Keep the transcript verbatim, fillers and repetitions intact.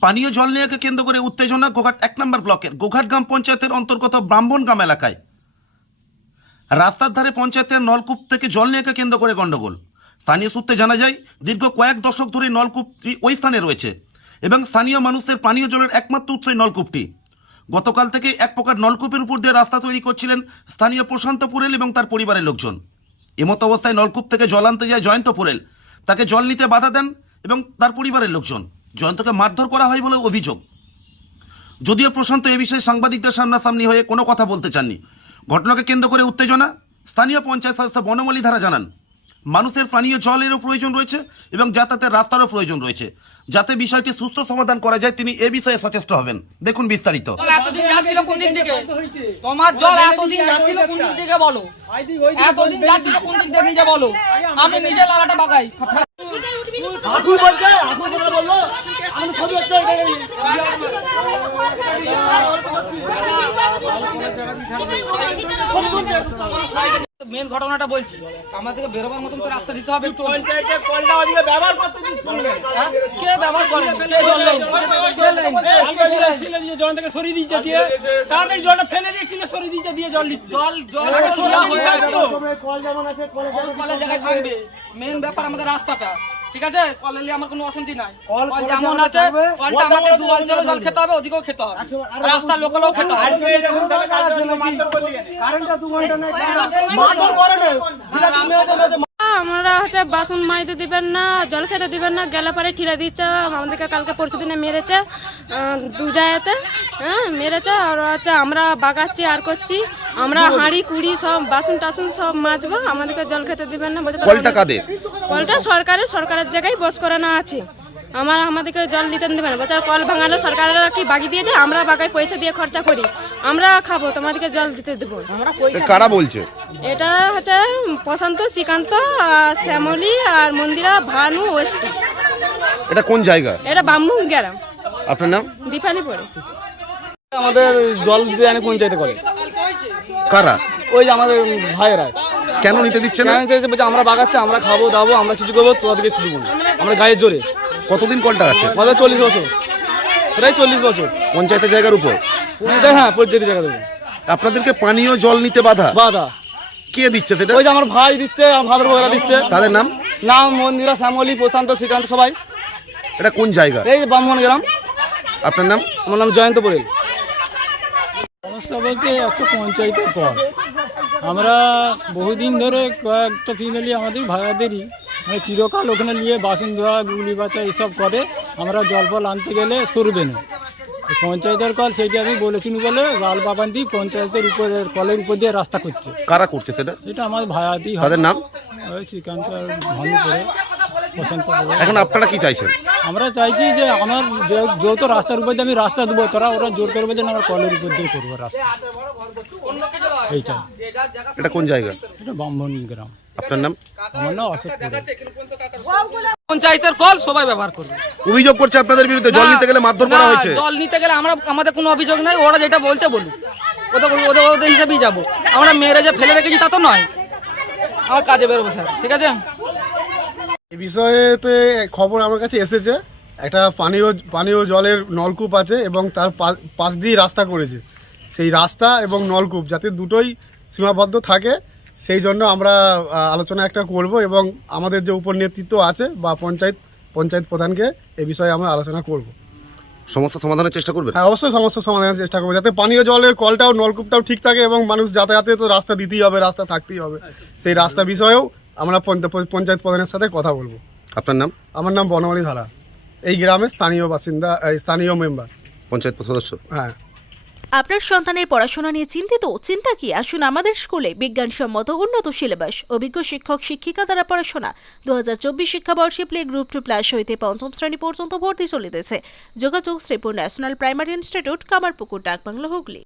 পানীয় জল নিয়োগকে কেন্দ্র করে উত্তেজনা গোঘাট এক নম্বর ব্লকের গোঘাট গ্রাম পঞ্চায়েতের অন্তর্গত ব্রাহ্মণ গ্রাম এলাকায়। রাস্তার ধারে পঞ্চায়েতের নলকূপ থেকে জল নিয়োগকে কেন্দ্র করে গণ্ডগোল। স্থানীয় সূত্রে জানা যায়, দীর্ঘ কয়েক দশক ধরে নলকূপটি ওই স্থানে রয়েছে এবং স্থানীয় মানুষের পানীয় জলের একমাত্র উৎস এই নলকূপটি। গতকাল থেকে এক প্রকার নলকূপের উপর দিয়ে রাস্তা তৈরি করছিলেন স্থানীয় প্রশান্ত পুরেল এবং তার পরিবারের লোকজন। এমতো অবস্থায় নলকূপ থেকে জল আনতে যায় জয়ন্ত পুরেল, তাকে জল নিতে বাধা দেন এবং তার পরিবারের লোকজন। জয়ন্তকে মারধর করা হয় বলে অভিযোগ। যদিও প্রশান্ত এ বিষয়ে সাংবাদিকদের সামনাসামনি হয়ে কোনো কথা বলতে চাননি। ঘটনাকে কেন্দ্র করে উত্তেজনা। স্থানীয় পঞ্চায়েত সদস্য বনমালী ধারা জানান, মানুষের পানীয় জলেরও প্রয়োজন রয়েছে এবং যাতায়াতের রাস্তারও প্রয়োজন রয়েছে। যাতে বিষয়টি সুস্থ সমাধান করা যায় তিনি এ বিষয়ে সচেষ্ট হবেন। দেখুন বিস্তারিত। তোমার জল এতদিন যাচ্ছিল কোন দিক থেকে বলো, এতদিন যাচ্ছিল কোন দিক থেকে নিজে বলো। আমি নিজে লালাটা বাগাই আকুল বলছে, আকুল কথা বললো আমি ছবি হচ্ছে মেন ঘটনাটা বলছি। আমাদেরকে বেরোবার মতন তো রাস্তা দিতে হবে। পঞ্চায়েতে কলটা ওদিকে ব্যবহার করতে দিচ্ছি। কে ব্যবহার করে? কে জল লাইন? কে লাইন? ছিল দিয়ে জল থেকে সরিয়ে দিয়েছে দিয়ে সাথে জলটা ফেলে দিয়েছিল, সরিয়ে দিয়েছে দিয়ে জল দিচ্ছে। জল জল সরিয়ে হয়ে আছে তো কল যেমন আছে কলে কলের জায়গায় থাকবে। মেন ব্যাপার আমাদের রাস্তাটা, ঠিক আছে? কলে নিয়ে আমার কোনো অশান্তি নাই। কল যেমন আছে কলটা আমাকে দুয়াল জল জল খেতে হবে, ওদিকেও খেতে হবে, রাস্তা লোকালও খেতে হবে। কারেন্টটা দু ঘন্টা নাই মারধর করে না। আমরা হচ্ছে বাসন মাজতে দিবেন না, জল খেতে দিবেন না, গেলে পরে ঠিলা দিচ্ছে। আমাদেরকে কালকে পরশু দিনে মেরেছে দু জায়গাতে, হ্যাঁ মেরেছে। আর হচ্ছে আমরা বাগাচ্ছি আর করছি, আমরা হাঁড়ি কুড়ি সব বাসন টাসন সব মাজবো, আমাদেরকে জল খেতে দিবেন না বলছে। কলটা কাদের? কলটা সরকারের, সরকারের জায়গায় বস করানো আছে। আমার আমাদেরকে জল দিতে দেবে না বলছে। কল ভাঙালে সরকারেরা কি বাগিয়ে দিয়েছে, আমরা বাগায় পয়সা দিয়ে খরচা করি, আমরা খাবো, তোমাদেরকে জল দিতে দেবো। কারা বলছে? এটা হচ্ছে প্রশান্ত, শ্রীকান্ত, শ্যামলী আর মন্দিরা, ভানু, ওয়েস্টি। এটা কোন জায়গা? এটা ব্রাহ্মণ গ্রাম। আপনার নাম? দীপালি পড়ে। আমাদের জল দিতে জানি পঞ্চায়েতে করে। কারা? ওই যে আমাদের ভাইয়েরা। কেন নিতে দিচ্ছে না? আমরা বাগাচ্ছি, আমরা খাবো দাবো, আমরা কিছু করবো, তোদেরকে দেবো না। আমরা গায়ের জোরে। কতদিন কলটা আছে? আমাদের চল্লিশ বছর, প্রায় চল্লিশ বছর। পঞ্চায়েতের জায়গার উপর? হ্যাঁ পঞ্চায়েতের জায়গা দেবো। আপনাদেরকে পানীয় জল নিতে বাধা? বাধা কে দিচ্ছে সেটা? ওই যে আমার ভাই দিচ্ছে, আমার ভাবের বউরা দিচ্ছে। তাদের নাম? নাম মন্দিরা, শ্যামলী, প্রশান্ত, শ্রীকান্ত সবাই। এটা কোন জায়গা? এই যে ব্রাহ্মণ গ্রাম। আপনার নাম? আমার নাম জয়ন্ত পুরেল। সমস্যা বলতে একটা পঞ্চায়েতের কল, আমরা বহুদিন ধরে কয়েকটা ফ্যামিলি আমাদের ভাইয়াদেরই মানে চিরকাল ওখানে নিয়ে বাসন ধোয়া গুলি বাচ্চা এইসব করে। আমরা জল ফল আনতে গেলে সরবে না। পঞ্চায়েতের কল সেইটা আমি বলেছিনি বলে লাল বাবান্দি পঞ্চায়েতের উপর কলের উপর দিয়ে রাস্তা করছে। কারা করছে সেটা? সেটা আমাদের ভাইয়াদি। তাদের নাম? ওই শ্রীকান্ত ভানু করে প্রশান্ত। এখন আপনারা কি চাইছেন? আমরা চাইছি যে আমার যেহেতু রাস্তার উপর দিয়ে আমি রাস্তা দেবো, তারা ওরা জোর করবে যে আমরা কলের উপর দিয়ে করবো রাস্তা। এইটা এটা কোন জায়গা? এটা ব্রাহ্মণ গ্রাম। আপনার নাম? আমার নাম অশোক। পঞ্চায়েতের কল সবাই ব্যবহার করবে। অভিযোগ করছে আপনাদের বিরুদ্ধে জল নিতে গেলে মারধর করা হয়েছে। জল নিতে গেলে আমরা আমাদের কোনো অভিযোগ নাই, ওরা যেটা বলছে বলুক, ওদের ওদের ওদের হিসাবেই যাবো। আমরা মেয়েরা যে ফেলে রেখেছি তা তো নয়, আমার কাজে বেরোবো স্যার, ঠিক আছে? এই বিষয়েতে খবর আমার কাছে এসেছে, একটা পানীয় পানীয় জলের নলকূপ আছে এবং তার পাশ দিয়ে রাস্তা করেছে। সেই রাস্তা এবং নলকূপ যাতে দুটোই সীমাবদ্ধ থাকে সেই জন্য আমরা আলোচনা একটা করব এবং আমাদের যে উপর নেতৃত্ব আছে বা পঞ্চায়েত পঞ্চায়েত প্রধানকে এই বিষয়ে আমরা আলোচনা করব। সমস্যা সমাধানের চেষ্টা করবেন? হ্যাঁ অবশ্যই সমস্যা সমাধানের চেষ্টা করবো, যাতে পানীয় জলের কলটাও নলকূপটাও ঠিক থাকে এবং মানুষ যাতায়াতে তো রাস্তা দিতেই হবে, রাস্তা থাকতেই হবে। সেই রাস্তা বিষয়েও আমরা পঞ্চায়েত প্রধানের সাথে কথা বলবো। আপনার নাম? আমার নাম বনমালী ধারা, এই গ্রামের স্থানীয় বাসিন্দা, স্থানীয় মেম্বার, পঞ্চায়েত সদস্য। হ্যাঁ। আপনার সন্তানের পড়াশোনা নিয়ে চিন্তিত? চিন্তা কি? আসুন আমাদের স্কুলে, বিজ্ঞানসম্মত উন্নত সিলেবাস, অভিজ্ঞ শিক্ষক শিক্ষিকা দ্বারা পড়াশোনা। দু হাজার চব্বিশ শিক্ষাবর্ষে প্লে গ্রুপ টু প্লাস হইতে পঞ্চম শ্রেণী পর্যন্ত ভর্তি চলিতেছে। যোগাযোগ Sripur national primary institute, Kamarpukur, Dakbangla, Hooghly.